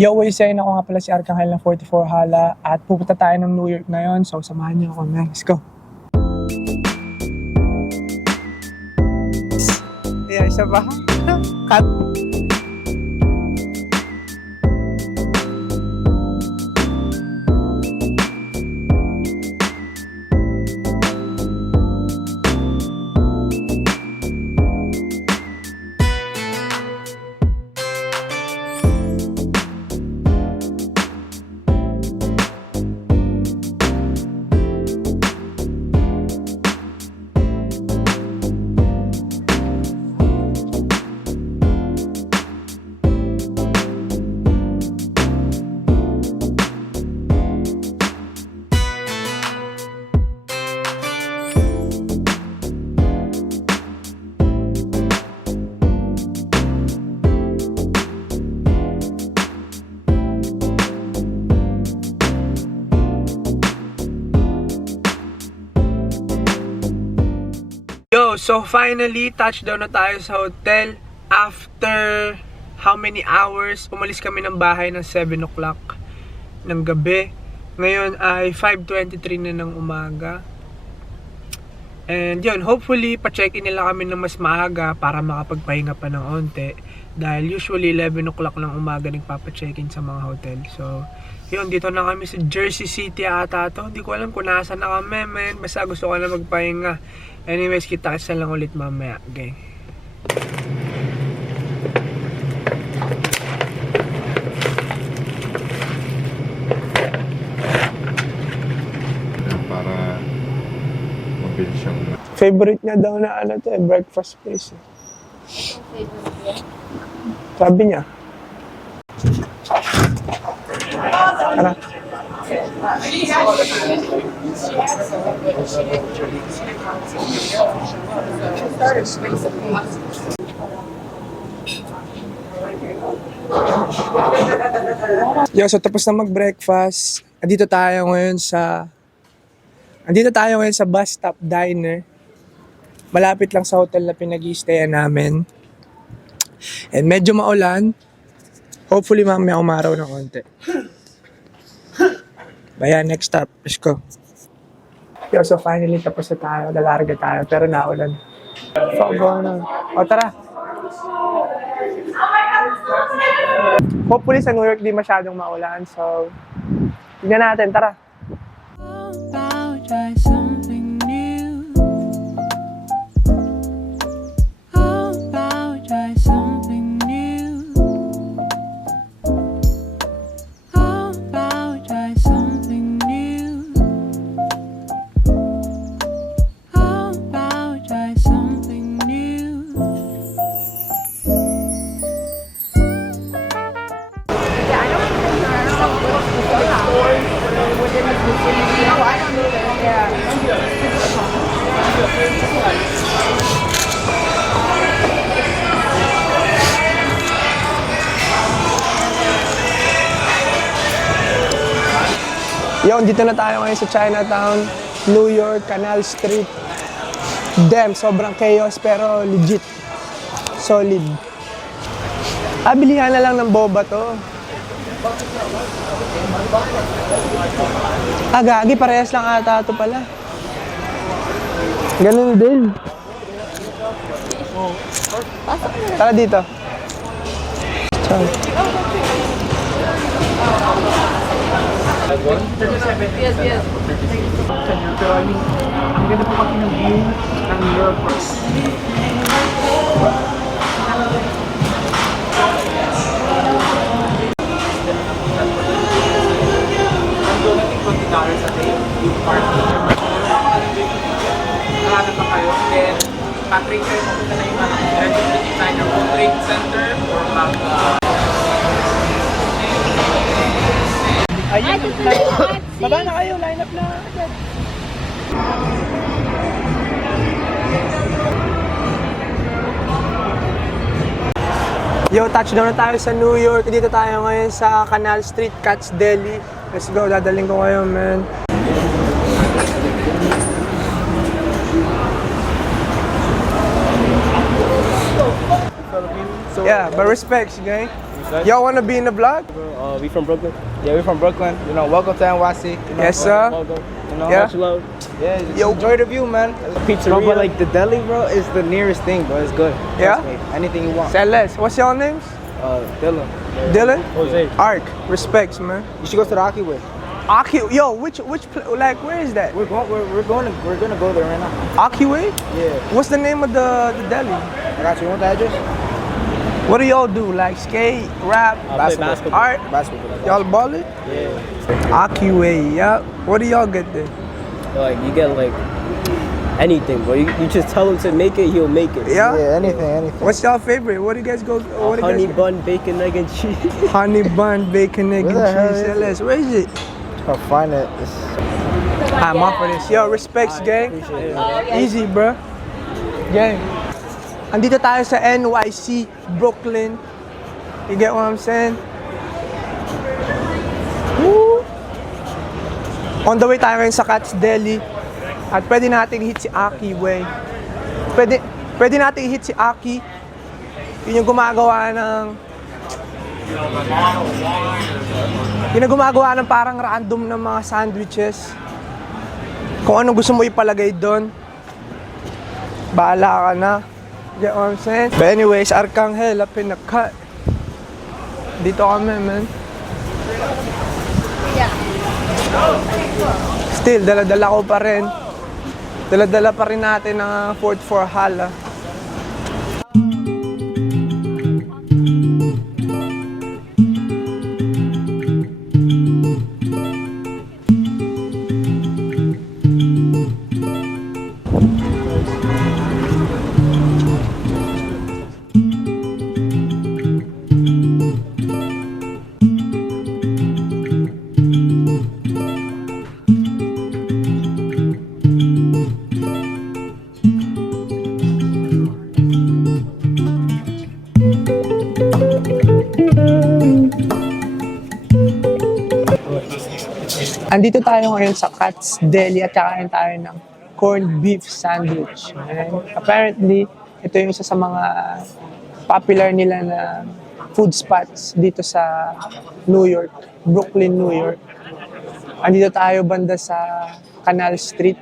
Yo, Waysen, ako nga pala si Arcangel ng 44 Hala at pupunta tayo ng New York ngayon. So, samahan niyo ako na. Let's go. Yeah, isa ba? Cut. Yo, so finally, touchdown na tayo sa hotel. After how many hours, umalis kami ng bahay ng 7 o'clock ng gabi. Ngayon ay 5:23 na ng umaga. And yun, hopefully, pa-check-in nila kami ng mas maaga para makapagpahinga pa ng onte. Dahil usually 11 o'clock ng umaga nagpapa-check-in sa mga hotel. So, yun, dito na kami sa Jersey City ata to. Hindi ko alam kung nasa na kami, man. Basta gusto ko na magpahinga. Anyways, kita-kita lang ulit mamaya, gang. Para mabilis siyang... Favorite niya daw na ano to, breakfast place. Sabi niya. Tara. Yo, so tapos na mag-breakfast. Andito tayo ngayon sa bus stop diner. Malapit lang sa hotel na pinag-i-stayan namin. And medyo maulan. Hopefully mamaya umaraw ng konti. Baya, next stop. Let's go. Yo, so finally tapos na tayo. Lalarga tayo. Pero naulan. So, go na. O, tara. Hopefully sa New York di masyadong maulan. So, tignan natin. Tara. Try something new. How about try something new? How about try something new? How about try something new? Yo, dito na tayo ngayon sa Chinatown, New York, Canal Street. Damn, sobrang chaos pero legit. Solid. Bilihan na lang ng boba to. Gagi, parehas lang ata ito pala. Ganun din. Tara dito. Ciao. Yes, yes. Pero I mean, ang ganda po kasi ng view ng New York. $20 a day, yung parking. Nakakala pa kayo, then Patrick kayo mapunta na yung either World Trade Center or Ayun, baba na kayo, line up na agad. Yo, touchdown na tayo sa New York. Dito tayo ngayon sa Canal Street, Cat's Deli. Let's go, dadaling ko kayo, man. Yeah, but respects, okay? Y'all wanna be in the vlog? We from Brooklyn. Yeah, we're from Brooklyn. You know, welcome to NYC. You know, Yes, sir. Welcome. You know, Yeah. Much love. yeah, just Yo. enjoy the view, man. Pizzeria. Bro, but like the deli, bro, is the nearest thing, bro. It's good. Yeah? Trust me. Anything you want. Say less. What's your names? Dylan. Dylan? Jose. Ark. Respects, man. You should go to the Aki way. Aki, yo, like, where is that? We're gonna go there right now. Aki Way? Yeah. What's the name of the deli? I got you. You want the address? What do y'all do? Like skate, rap, Play basketball. art? Basketball. Y'all ball it? Yeah. Aki Way, yeah. What do y'all get there? Like you get like anything, bro. You just tell him to make it, he'll make it. Yeah? Yeah, anything. What's y'all favorite? What do you guys go? What do you Honey guys bun, bacon, egg, and cheese. Honey bun, bacon, egg, Where and the hell cheese. is Say it? less. Where is it? I'll find it. I'm off for this. Yo, respects, gang. Easy, bro. Gang. Andito tayo sa NYC, Brooklyn. You get what I'm saying? Woo! On the way tayo ngayon sa Cat's Deli. At pwede natin hit si Aki Way. Pwede natin hit si Aki. Yun yung gumagawa ng... Yun ang gumagawa ng parang random ng mga sandwiches. Kung anong gusto mo ipalagay doon, bahala ka na. Get what I'm saying? But anyways, Arcangel up in the cut. Dito kami, man. Still, dala-dala ko pa rin. Dala-dala pa rin natin ang Fort for Hala. Andito tayo ngayon sa Cat's Deli at kakain tayo ng corned beef sandwich. And apparently, ito yung isa sa mga popular nila na food spots dito sa New York, Brooklyn, New York. Andito tayo banda sa Canal Street,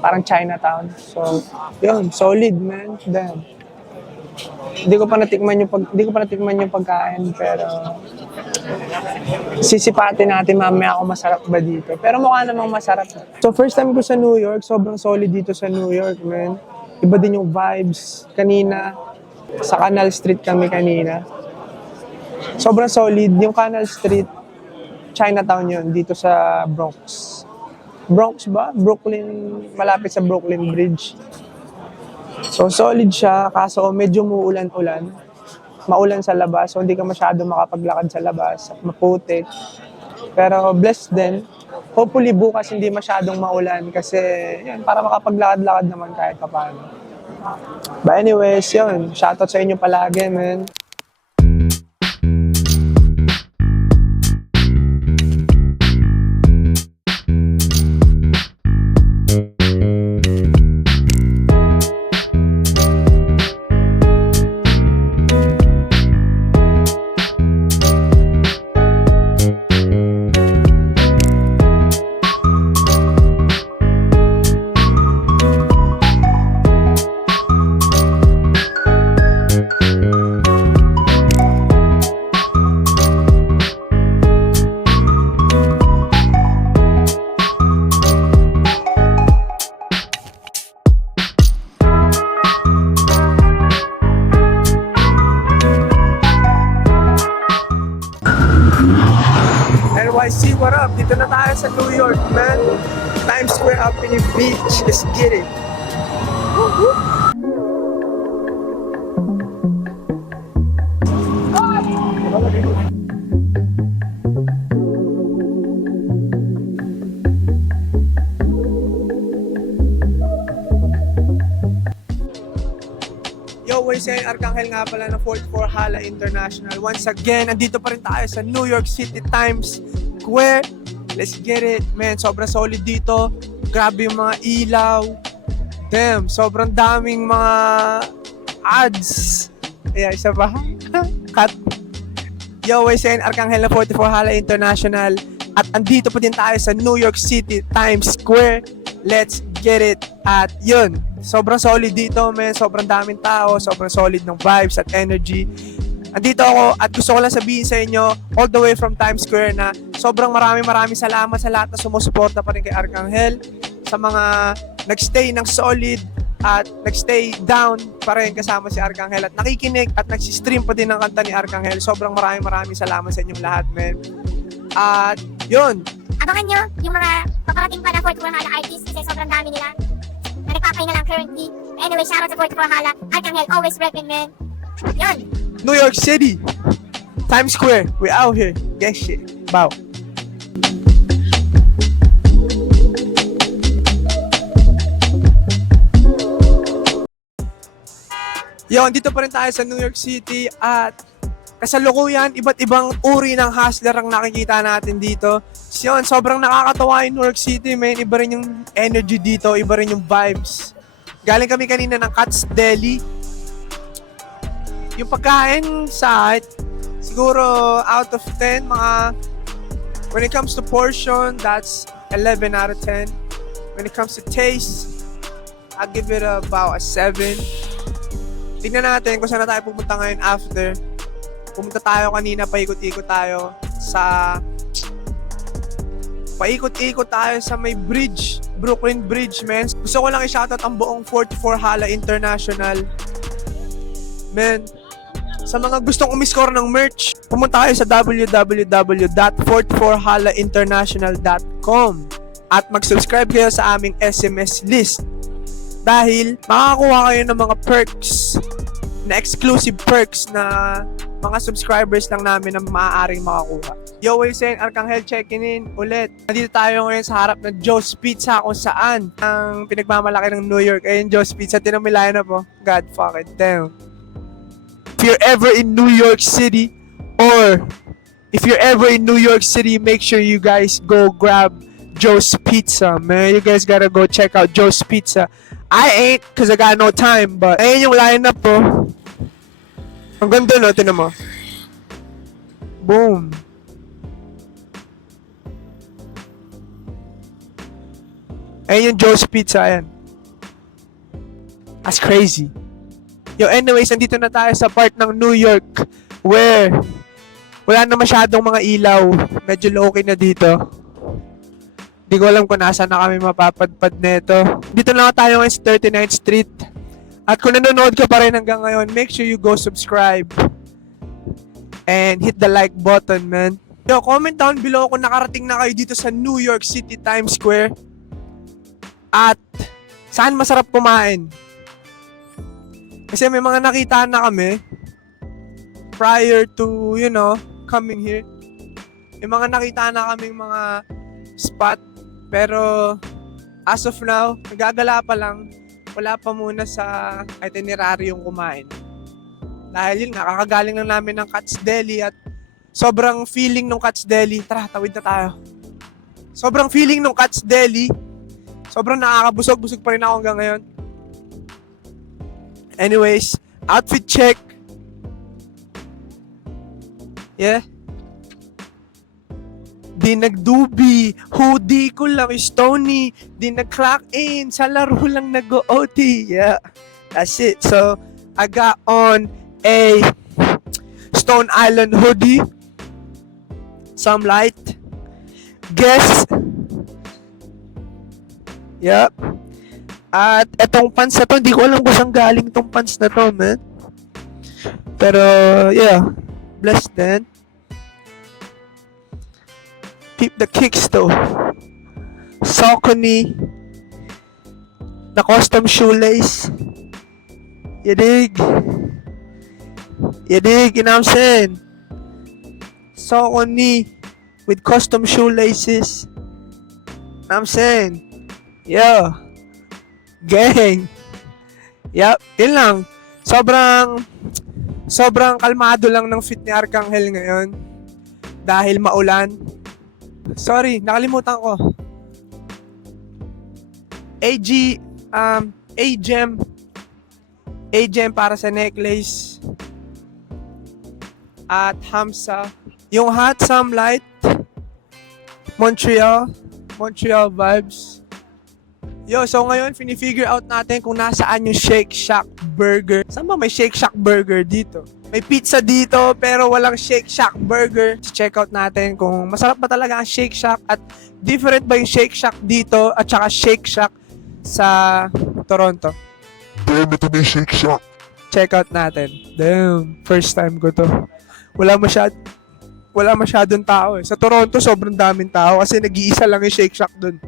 parang Chinatown. So, yun, solid, man. Damn. Hindi ko pa natikman yung pagkain, pero sisipatin natin mamaya kung masarap ba dito. Pero mukha namang masarap. So first time ko sa New York, sobrang solid dito sa New York, man. Iba din yung vibes. Kanina, sa Canal Street kami kanina. Sobrang solid. Yung Canal Street, Chinatown yun, dito sa Bronx. Bronx ba? Brooklyn, malapit sa Brooklyn Bridge. So solid siya, kaso medyo muulan-ulan. Maulan sa labas, so hindi ka masyado makapaglakad sa labas. Maputik. Pero blessed din. Hopefully bukas hindi masyadong maulan kasi yun, para makapaglakad-lakad naman kahit papaano. But anyways, yun. Shoutout sa inyo palagi, man. NYC, what up? Dito na tayo sa New York, man. Times Square Avenue Beach. Let's get it. Yo, we're saying Arcangel nga pala ng 44 Hala International. Once again, andito pa rin tayo sa New York City Times Square. Let's get it, man. Sobrang solid dito. Grabe yung mga ilaw. Damn, sobrang daming mga ads. Ayan, isa pa. Yo, Wesen, Arcangel na 44 Hala International. At andito pa din tayo sa New York City, Times Square. Let's get it. At yun, sobrang solid dito, man. Sobrang daming tao, sobrang solid ng vibes at energy. Andito ako at gusto ko lang sabihin sa inyo all the way from Times Square na sobrang maraming salamat sa lahat na sumusuporta pa rin kay Arcangel, sa mga nagstay ng solid at nagstay down pa rin kasama si Arcangel at nakikinig at nagsistream pa din ng kanta ni Arcangel. Sobrang maraming salamat sa inyong lahat, man. At yun, Abangan nyo yung mga paparating pa na 44 Hala artists kasi sobrang dami nila na nagpapahinga lang currently. Anyway, shoutout sa 44 Hala. Arcangel always repping, man. Yun. New York City, Times Square, we out here. Gang shit. Bow. Yo, dito pa rin tayo sa New York City at kasalukuyan, iba't ibang uri ng hustler ang nakikita natin dito. Yun, sobrang nakakatawa yung New York City, man. Iba rin yung energy dito, iba rin yung vibes. Galing kami kanina ng Katz Deli. Yung pagkain side, siguro out of 10, mga when it comes to portion, that's 11 out of 10. When it comes to taste, I'll give it about a 7. Tingnan natin kung saan na tayo pupunta ngayon after. Pumunta tayo kanina, paikot-ikot tayo sa may bridge, Brooklyn Bridge, man. Gusto ko lang i-shoutout ang buong 44 Hala International. Man, sa mga gustong umiscore ng merch, pumunta kayo sa www.44halainternational.com at mag-subscribe kayo sa aming SMS list dahil makakakuha kayo ng mga perks, na exclusive perks na mga subscribers lang namin na maaaring makakuha. Yo, Wesen, Arcangel checking in ulit. Nandito tayo ngayon sa harap ng Joe's Pizza kung saan ang pinagmamalaki ng New York. Ayun, Joe's Pizza. Tinan mo yung lineup, oh. God fucking damn. If you're ever in New York City or if you're ever in New York City, make sure you guys go grab Joe's Pizza, man. You guys gotta go check out Joe's Pizza. I ain't cause I got no time, but ayun yung lineup, oh. Ang ganda, no? Tinan mo. Boom. Ayun yung Joe's Pizza, ayan. That's crazy. Yo, anyways, nandito na tayo sa part ng New York where wala na masyadong mga ilaw. Medyo low-key na dito. Hindi ko alam kung nasa na kami mapapadpad neto. Dito na tayo ngayon sa 39th Street. At kung nanonood ka pa rin hanggang ngayon, make sure you go subscribe and hit the like button, man. Yo, comment down below kung nakarating na kayo dito sa New York City, Times Square. At saan masarap kumain? Kasi may mga nakita na kami prior to, you know, coming here. May mga nakita na kaming mga spot. Pero as of now, nagagala pa lang. Wala pa muna sa itinerary yung kumain. Dahil yun, nakakagaling lang namin ng Katz Deli at sobrang feeling ng Katz Deli. Tara, tawid na tayo. Sobrang feeling ng Katz Deli. Sobrang nakakabusog. Busog pa rin ako hanggang ngayon. Anyways, outfit check. Yeah. Di nagdubi, hoodie ko lang is Tony. Di nag-clock in, sa laro lang nag-OT. Yeah, that's it. So, I got on a Stone Island hoodie. Some light. Guess. Yep. At etong pants na to, hindi ko alam kung saan galing tong pants na to, man. Pero, yeah. Blessed then. Keep the kicks though. Saucony na custom shoelace. You dig? You know what I'm saying? Saucony with custom shoelaces. Know what I'm saying? Yeah. Gang. Yup, yun lang. Sobrang kalmado lang ng fit ni Arcangel ngayon. Dahil maulan. Sorry, nakalimutan ko. A-gem para sa necklace. At Hamsa Yung hot some light. Montreal vibes. Yo, so ngayon, fini-figure out natin kung nasaan yung Shake Shack Burger. Saan ba may Shake Shack Burger dito? May pizza dito, pero walang Shake Shack Burger. Check out natin kung masarap ba talaga ang Shake Shack at different ba yung Shake Shack dito at saka Shake Shack sa Toronto. Damn, ito na yung Shake Shack. Check out natin. Damn, first time ko to. Wala masyadong tao eh. Sa Toronto, sobrang daming tao kasi nag-iisa lang yung Shake Shack dun.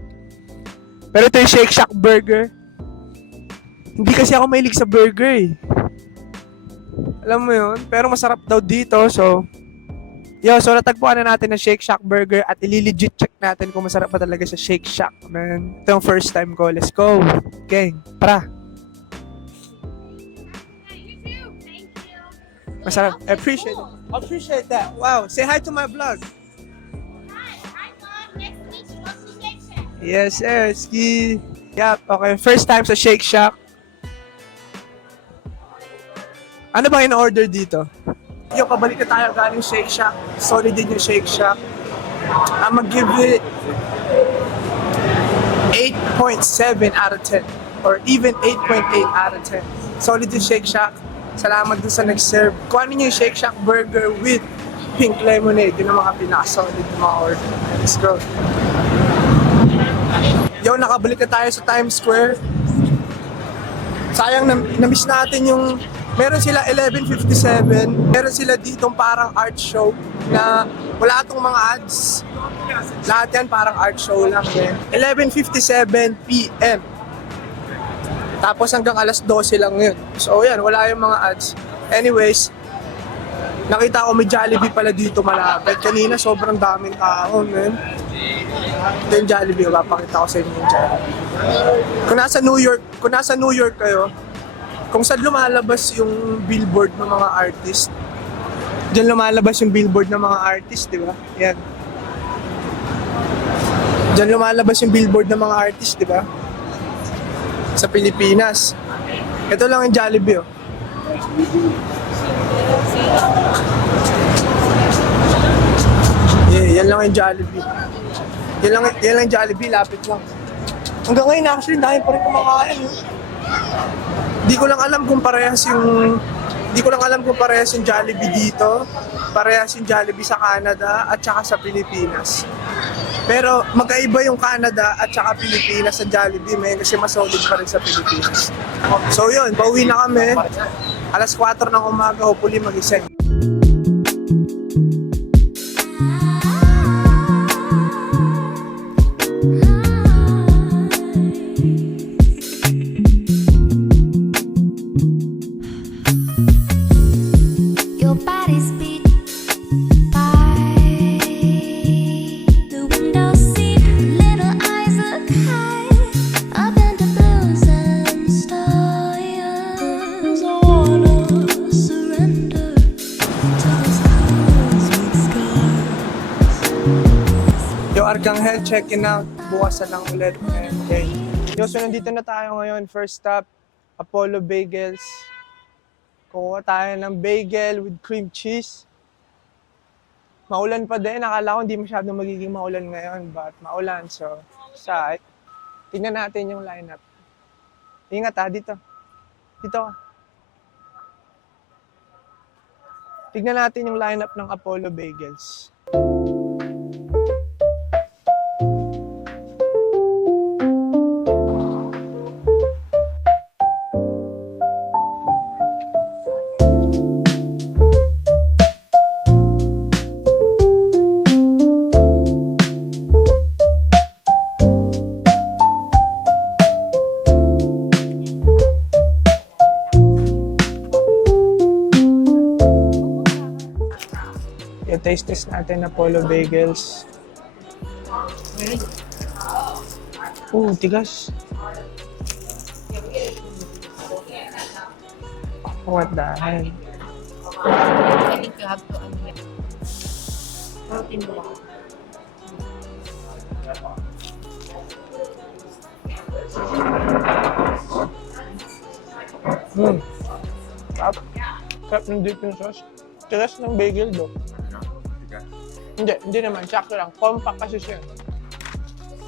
Pero ito yung Shake Shack Burger. Hindi kasi ako mahilig sa burger eh. Alam mo yun? Pero masarap daw dito, so... Yo, so natagpuan na natin ang Shake Shack Burger at ili-legit check natin kung masarap pa talaga sa Shake Shack, man. Ito yung first time ko. Let's go! Gang, tara! Masarap. I appreciate it. I appreciate that. Wow. Say hi to my vlog. Yes, sir. Ski. Yep. Okay. First time sa Shake Shack. Ano ba in-order dito? Yung pabalik na tayo galing Shake Shack. Solid din yung Shake Shack. I'm gonna give it 8.7 out of 10. Or even 8.8 out of 10. Solid yung Shake Shack. Salamat dun sa nag-serve. Kung ano yung Shake Shack Burger with pink lemonade. Yun ang mga pinaka-solid ng mga order. Let's go. Yo, nakabalik na tayo sa Times Square. Sayang na-miss natin yung... Meron sila 11:57. Meron sila ditong parang art show na wala itong mga ads. Lahat yan parang art show lang. 11:57 p.m. Tapos hanggang alas 12 lang yun. So yan, wala yung mga ads. Anyways, nakita ko may Jollibee pala dito malapit. Kanina sobrang daming tao, man. Ito yung Jollibee, papakita ko sa inyo yung Jollibee. Kung nasa New York kayo, kung saan lumalabas yung billboard ng mga artist, dyan lumalabas yung billboard ng mga artist, di ba? Yan. Dyan lumalabas yung billboard ng mga artist, di ba? Sa Pilipinas. Ito lang yung Jollibee, oh. Yeah, yan lang yung Jollibee. Yan lang yung Jollibee, lapit lang. Hanggang ngayon, actually, dahil pa rin kumakain, oh. Di ko lang alam kung parehas yung Jollibee dito, parehas yung Jollibee sa Canada at saka sa Pilipinas. Pero magkaiba yung Canada at saka Pilipinas sa Jollibee, may kasi mas solid pa rin sa Pilipinas. So yun, pauwi na kami. Alas 4 ng umaga, hopefully mag-isend. Your body's beat by the window seat. Little eyes look high up into blues and stars. I wanna surrender to this cosmic skies. Yo, Arcangel, checking out. Bukas na lang ulit. Okay. Yo, so nandito na tayo ngayon. First stop, Apollo Bagels. Kuha tayo ng bagel with cream cheese. Maulan pa din. Akala ko hindi masyadong magiging maulan ngayon. But maulan. So, side. Tingnan natin yung lineup. Ingat ha, dito. Dito ka. Tingnan natin yung lineup ng Apollo Bagels. Taste test natin na Apollo Bagels. Tigas. What the hell? Sarap ng dip yung sauce. Tigas ng bagel do. Hindi naman. Sakto lang. Compact kasi siya.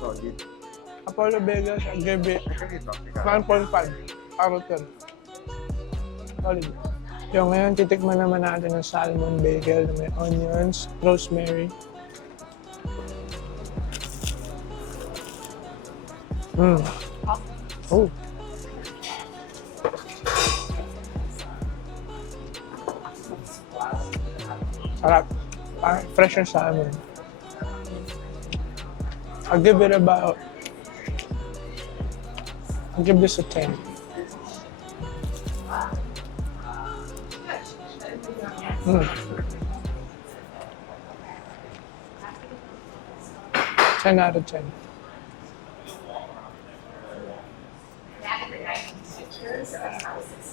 Solid. Apollo Bagels at Gabi. 1.5 out of 10. Solid. Yung ngayon, titikman naman natin ng salmon bagel na may onions, rosemary. Oh. Sarap. Parang fresh yung salmon. I'll give it about... I'll give this a 10. Mm. 10 out of 10.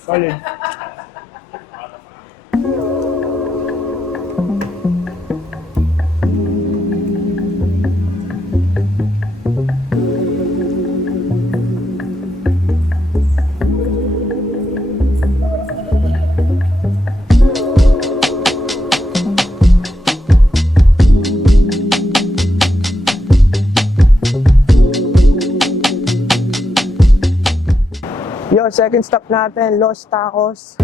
Solid. Yo, second stop natin, Los Tacos.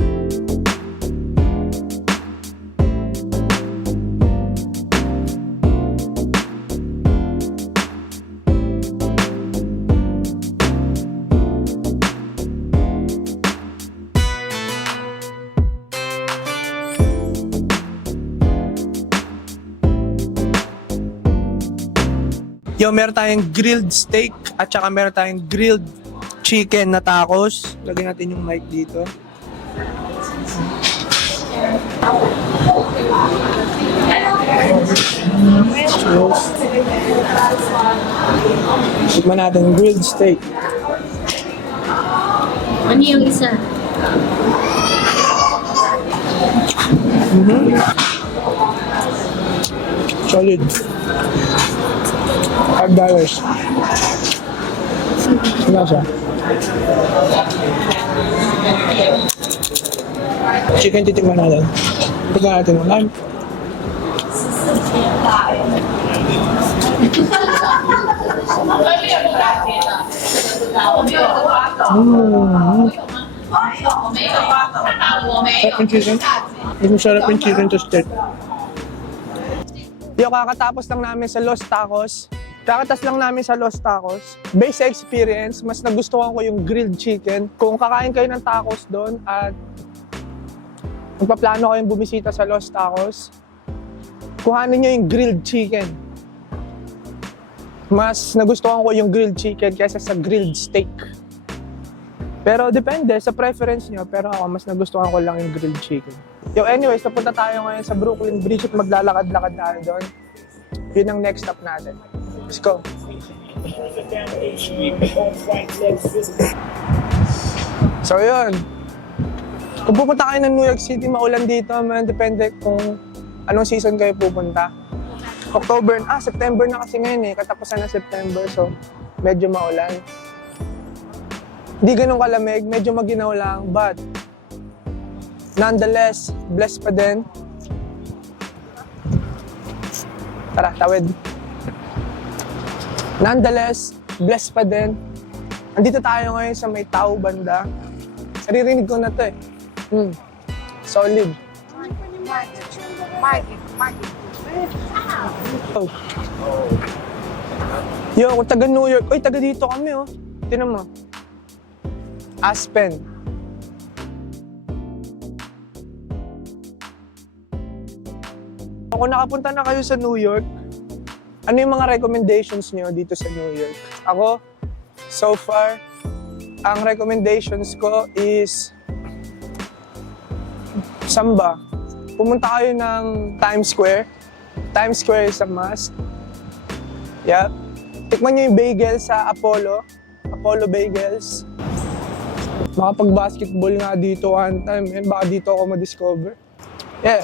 Yo, meron tayong grilled steak at saka meron tayong grilled chicken na tacos. Lagyan natin yung mic dito. Cheers. Tikman natin yung grilled steak. Ano yung isa? Solid. $5. Lasa. Chicken titikman natin. Titikman natin yung lime. Sarap yung chicken. Mas masarap yung chicken to steak. Yo, kakatapos lang namin sa Los Tacos. Kakatas lang namin sa Los Tacos. Based sa experience, mas nagustuhan ko yung grilled chicken. Kung kakain kayo ng tacos doon at magpaplano kayong bumisita sa Los Tacos, kuhanin nyo yung grilled chicken. Mas nagustuhan ko yung grilled chicken kaysa sa grilled steak. Pero depende sa preference nyo. Pero ako, mas nagustuhan ko lang yung grilled chicken. Yo, anyways, napunta tayo ngayon sa Brooklyn Bridge at maglalakad-lakad tayo doon. Yun ang next stop natin. Let's go. So yun. Kung pupunta kayo ng New York City, maulan dito, man. Depende kung anong season kayo pupunta. September na kasi ngayon eh. Katapusan na September, so medyo maulan. Hindi ganun kalamig, medyo maginaw lang, but nonetheless, blessed pa din. Tara, tawid. Nonetheless, blessed pa din. Andito tayo ngayon sa may Tao banda. Naririnig ko na to eh. Solid. Oh. Yo, kung taga New York, oy, taga dito kami oh. Tingnan mo. Aspen. Kung nakapunta na kayo sa New York, ano yung mga recommendations niyo dito sa New York? Ako, so far, ang recommendations ko is samba. Pumunta kayo ng Times Square. Times Square is a must. Yep. Tikman nyo yung bagel sa Apollo. Apollo Bagels. Makapag-basketball nga dito one time. Yan, baka dito ako ma-discover. Yeah.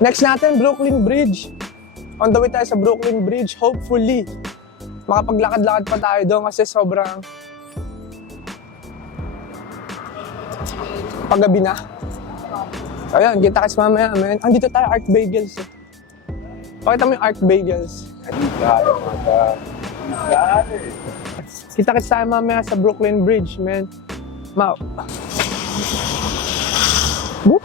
Next natin, Brooklyn Bridge. On the way tayo sa Brooklyn Bridge, hopefully, makapaglakad-lakad pa tayo doon kasi sobrang paggabi na. So, ayun, kita kasi mamaya, man. Andito tayo, Art Bagels. Pakita mo yung Art Bagels. Kita-kits tayo mamaya sa Brooklyn Bridge, man. Mau. Boop.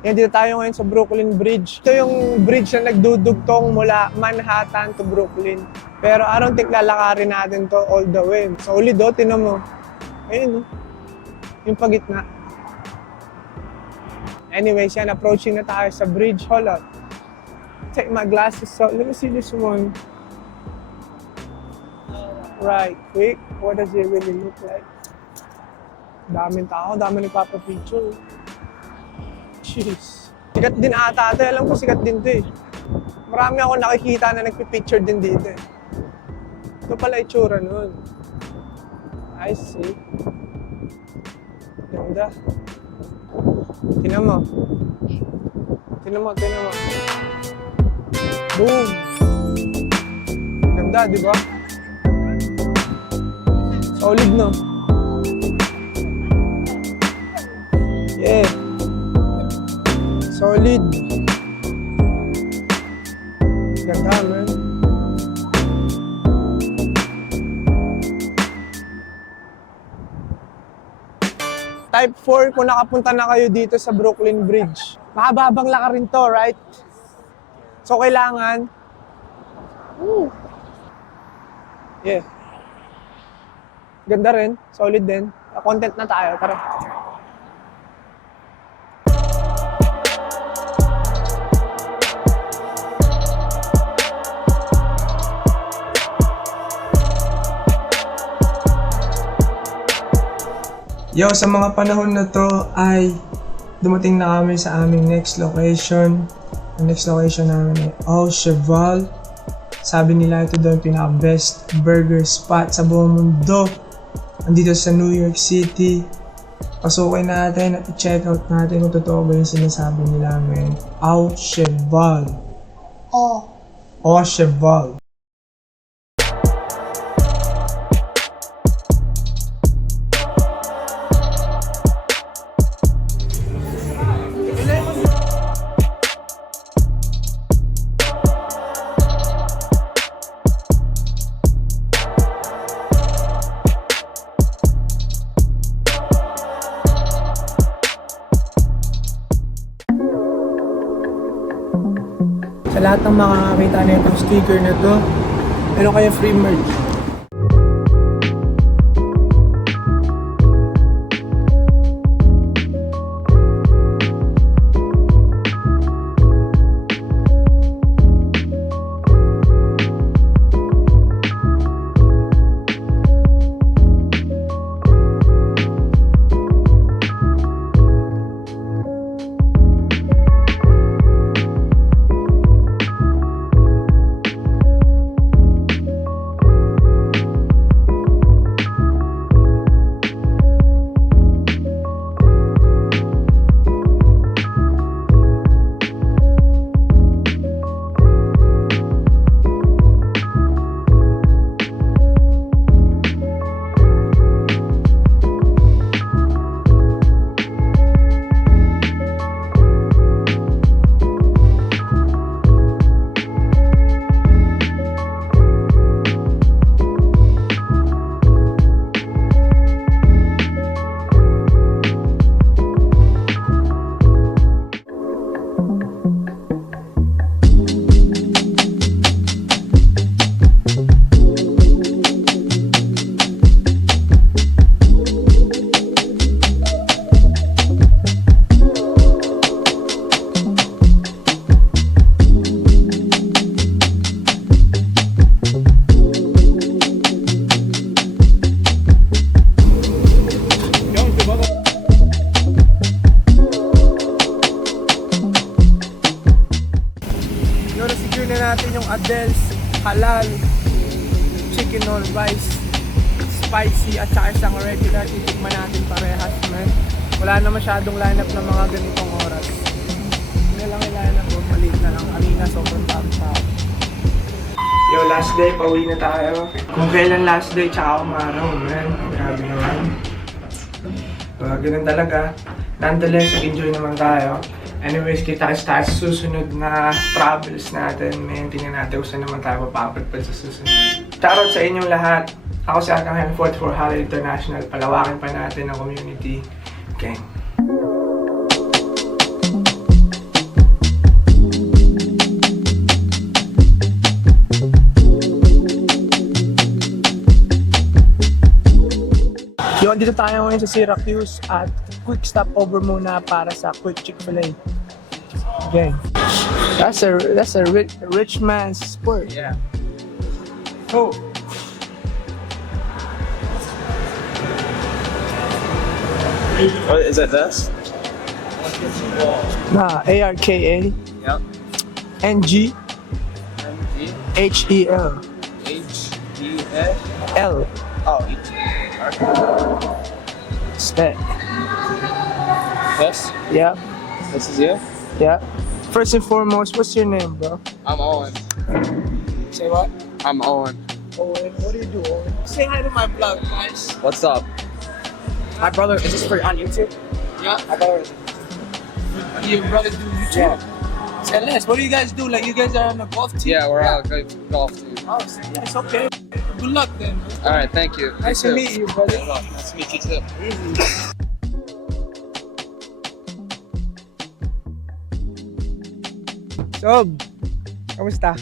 Yan, dito tayo ngayon sa Brooklyn Bridge. Ito yung bridge na nagdudugtong mula Manhattan to Brooklyn. Pero I don't think lalakarin natin to all the way. Solid do, tinan mo. Ayun, yung pagitna. Anyways, yan, approaching na tayo sa bridge. Hold up. Take my glasses off. Let me see this one. Right, quick. What does it really look like? Daming tao, daming nagpapapicture. Jeez. Sikat din ata ito. Alam ko sikat din ito eh. Marami ako nakikita na nagpipicture din dito eh. Ito pala itsura nun. I see. Ganda. Tingnan mo. Tingnan mo, tingnan mo. Boom! Ganda, di ba? Solid, no? Yeah. Solid. Ganda, man. Type 4, kung nakapunta na kayo dito sa Brooklyn Bridge. Mahababang lakarin to, right? So, kailangan... Yeah. Ganda rin. Solid din. Content na tayo. Tara. Yo, sa mga panahon na to ay dumating na kami sa aming next location. Ang next location namin ay Au Cheval. Sabi nila ito daw yung pinaka-best burger spot sa buong mundo. Andito sa New York City. Pasukin natin at i-check out natin kung totoo ba yung sinasabi nila, men. Au Cheval. Au Cheval. Sa lahat ng makakakita na itong sticker na to, meron kayo free merch. Adel's halal chicken on rice, spicy at saka isang regular. Titikman natin parehas, man. Wala na masyadong lineup ng mga ganitong oras. Hindi lang yung lineup, maliit na lang. Kanina sobrang dami tao. Yo, last day, pauwi na tayo. Kung kailan last day, tsaka umaraw, man. Grabe naman. Ganun talaga. Nonetheless, enjoy naman tayo. Anyways, kita-kits tayo sa susunod na travels natin. May tingnan natin kung saan naman tayo mapapadpad sa susunod. Shoutout sa inyong lahat. Ako si Arcangel 44 Hala International. Palawakin pa natin ang community. Okay. Yun, dito tayo ngayon sa Syracuse at quick stopover muna para sa quick Chick-fil-A. Okay. That's a rich man's sport. Yeah. Oh. What is that? This? Nah, ARKA Yep. NG HEL H-E-L. L. Oh, Step. Yes. Yeah, This is you. yeah. First and foremost, what's your name, bro? I'm Owen. Say what? I'm Owen. Owen. What do you do, Owen? Say hi to my vlog, guys. What's up? My brother, is this for on YouTube? Yeah. My brother. Your brother do YouTube? Yeah. Say less. What do you guys do? Like you guys are on a golf team? Yeah, we're out good golf team. Oh, so yeah, it's okay. Good luck then. All right, thank you. Nice to meet you, brother. Nice to meet you too. Sob, kamusta?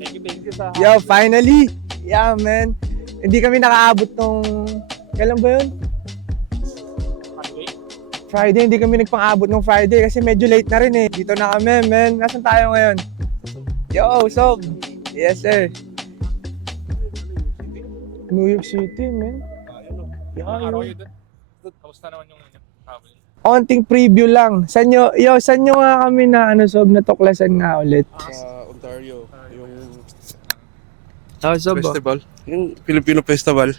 Thank you sa... Yo, finally! Yeah, man. Hindi kami nakaabot nung... Kailan ba yun? Friday, hindi kami nagpang-abot nung Friday kasi medyo late na rin eh. Dito na kami, man. Nasaan tayo ngayon? Yo, Sob! Yes, sir. New York City, man. Yeah, Kamusta naman yung travel? onting preview lang. Saan nyo nga kami na Sob, natuklasan nga ulit? Sa Ontario, yung Oh, Sob. festival, yung Filipino festival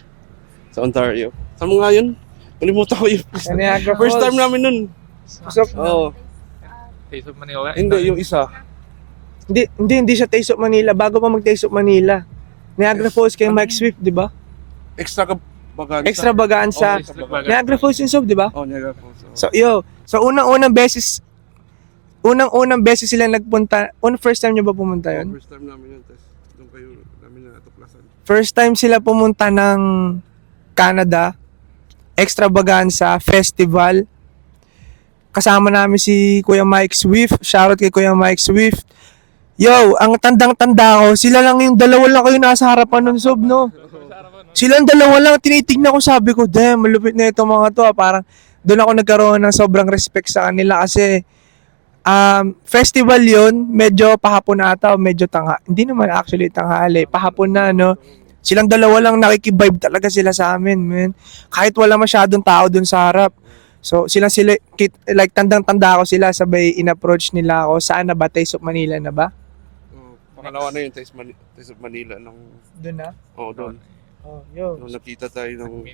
sa Ontario. Saan mo nga yun? Kalimutan ko yun. Niagara First Falls. time namin nun. Sob, Oo. Taste of Manila? Hindi, yung isa. hindi siya Taste of Manila. Bago pa mag-Taste of Manila. Niagara Falls kay Mike Swift, di ba? Extravaganza. Extravaganza. Oo, extravaganza. Niagara Falls yung Sob, di ba? Oh, Niagara Falls. Oo. So unang-unang beses sila nagpunta. First time nyo ba pumunta yun? First time namin yun. Tapos doon kayo namin natuklasan. First time sila pumunta ng Canada. Extravaganza Festival. Kasama namin si Kuya Mike Swift. Shoutout kay Kuya Mike Swift. Yo, ang tandang-tanda ko, sila lang yung dalawa lang kayo nasa harapan nun, Sob, no? Silang dalawa lang, tinitignan ko, sabi ko, damn, malupit na itong mga to. Parang doon ako nagkaroon ng sobrang respect sa kanila kasi festival yun, medyo pahapon ata o medyo hindi naman actually tanghali, pahapon na, no? Silang dalawa lang nakikivibe talaga sila sa amin, man. Kahit wala masyadong tao doon sa harap. So, sila, like, tandang-tanda ko sila, sabay in-approach nila ako. Saan na ba? Taste of Manila na ba? Pangalawa na yung Taste of Manila. Doon na? Oo, doon. Oh, yo. Nung nakita tayo ng...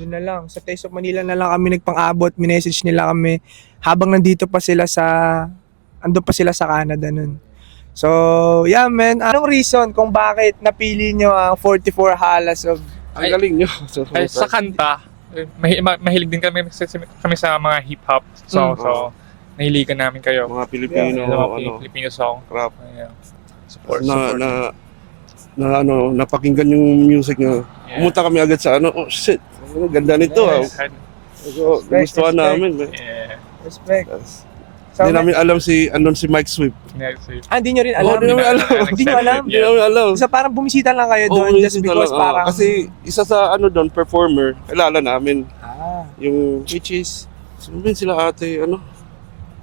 Doon na lang. Sa Taste of Manila na lang kami nagpang-abot. Minessage nila kami habang nandito pa sila andun pa sila sa Canada nun. So, yeah, man. Anong reason kung bakit napili nyo ang 44 Halas of... Ang galing nyo. Ay, sa kanta, mahilig din kami sa mga hip-hop. So nahiligan namin kayo. Mga Pilipino, Mga Filipino song. rap. Yeah. Support. Napakinggan yung music nyo. Yeah. Pumunta kami agad sa oh shit, ganda nito. Yes, So, gustuhan namin. yeah. Respect. Yes. So, Hindi namin alam si Mike Swift. hindi nyo rin alam. Hindi namin alam. Hindi nyo alam. Hindi namin alam. So, parang bumisita lang kayo doon just because parang... Kasi isa sa doon, performer, kilala namin. Yung, Which is... sino ba yun sila ate,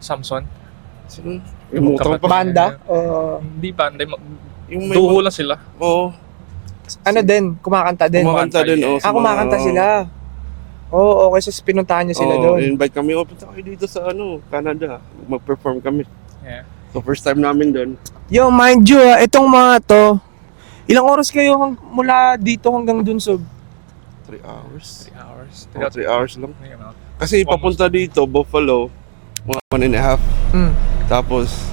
Samson. Sino? Yung Yung pa. Banda? Hindi banda. Yung may Duho lang sila. Oo. Ano din? Kumakanta din? Kumakanta din. Kumakanta sila. Oo, okay. So, pinuntahan nyo sila doon. Invite kami. Punta kayo dito sa Canada. Mag-perform kami. Yeah. So, So first time namin doon. Yo, mind you, itong mga to, ilang oras kayo mula dito hanggang dun, Sob? 3 hours. 3 hours. 3 hours lang. Ayun, no? Kasi papunta dito, Buffalo, mga 1.5. Mm. Tapos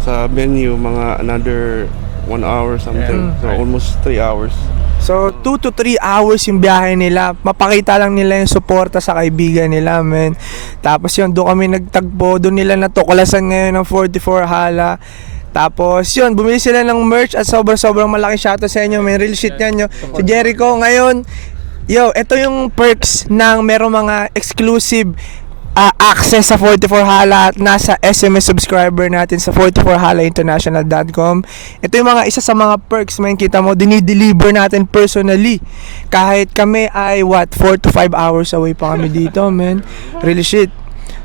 sa venue, mga another 1 hour something. Yeah. So almost 3 hours. So, 2 to 3 hours yung biyahe nila. Mapakita lang nila yung suporta sa kaibigan nila, men. Tapos yun, doon kami nagtagpo. Doon nila natuklasan ngayon ng 44 Hala. Tapos yun, bumili sila ng merch at sobrang malaking shoutout sa inyo, men. Real shit yan, yo. Si Jericho, ngayon, yo, ito yung perks ng merong mga exclusive access sa 44 Hala at nasa SMS subscriber natin sa 44halainternational.com. Ito yung mga isa sa mga perks, man. Kita mo, dinideliver natin personally. Kahit kami ay 4 to 5 hours away pa kami dito, man. Really shit.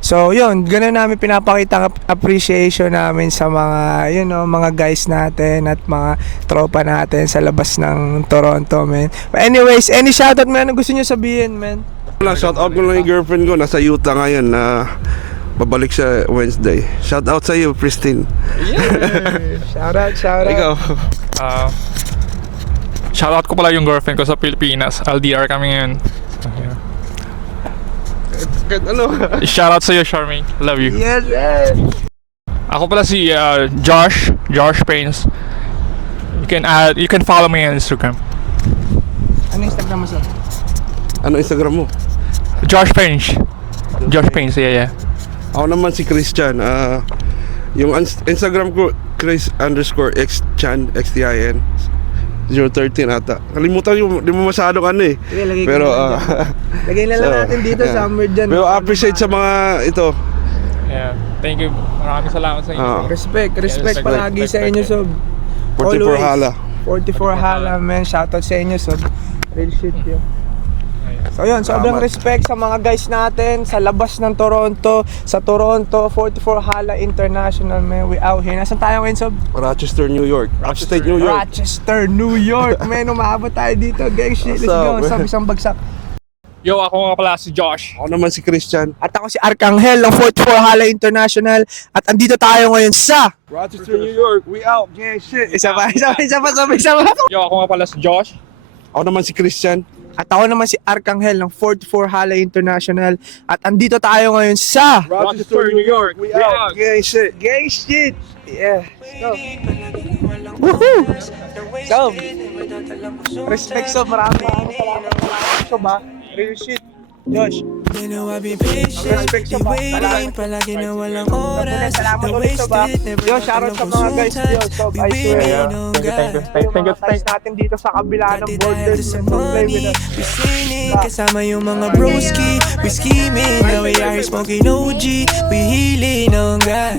So, yun, ganun namin pinapakita ang appreciation namin sa mga, mga guys natin at mga tropa natin sa labas ng Toronto, man. But anyways, any shoutout, man, na gusto nyo sabihin, man? Shout out ko lang yung girlfriend ko, nasa Utah ngayon na babalik siya Wednesday. Shout out sa iyo, Pristine. Shoutout. Ikaw. Shoutout ko pala yung girlfriend ko sa Pilipinas. LDR kami ngayon. Ano? Shoutout sa iyo, Charmaine. Love you. Yes. Ako pala si Josh Pains. You can follow me on Instagram. Ano Instagram mo, sir? Ano Instagram mo? Josh Pains. Josh Pains, yeah. Ako naman si Christian. Yung Instagram ko, Chris_xchan, XTIN. 013 ata. Kalimutan yung, di mo masyadong ano eh. Sige, lagay ko Pero, na lang dyan. Lagay na lang natin dito sa somewhere dyan. Pero appreciate sa mga ito. Yeah. Thank you. Maraming salamat sa inyo. Respect respect, palagi sa inyo, Sob. 44 Always. Hala. 44 Hala, man. Shoutout sa inyo, Sob. Real shit, yo. So yun, sobrang Salamat. respect sa mga guys natin sa labas ng Toronto, sa Toronto, 44 Hala International, man. We out here. Nasaan tayo ngayon, Sob? Rochester, New York. Upstate New York. Rochester, New York. Man, umabot tayo dito. Gang shit, let's go. What's up, Sob, isang bagsak. Yo, ako nga pala si Josh. Ako naman si Christian. At ako si Arcangel ng 44 Hala International. At andito tayo ngayon sa Rochester, New York. We out. Yeah, shit. Isa pa. Yo, ako nga pala si Josh. Ako naman si Christian. At ako naman si Arcangel ng 44 Hala International. At andito tayo ngayon sa Rochester, New York. We out. Yeah, shit. Gang shit. Yeah. Go. Woohoo! So, respect, Sob. Maraming salamat. Sob, ha? Real shit. Josh. Respect, Sob, ha? palagi na walang oras. Salamat ulit, Sob, ha? Yo, shoutout sa mga guys. Yo, Sob, I swear. Yung mga guys natin dito sa kabila ng borders. Kasama yung mga broski. We scheming, now we are smoking OG. We healing on God.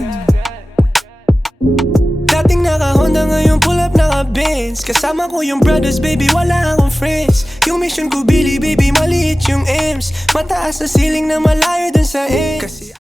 Dating naka-Honda, ngayon pull up naka-Benz. Kasama ko yung brothers, baby, wala akong friends. Yung mission ko, Billy, baby, maliit yung M's. Mataas sa ceiling na malayo dun sa ends.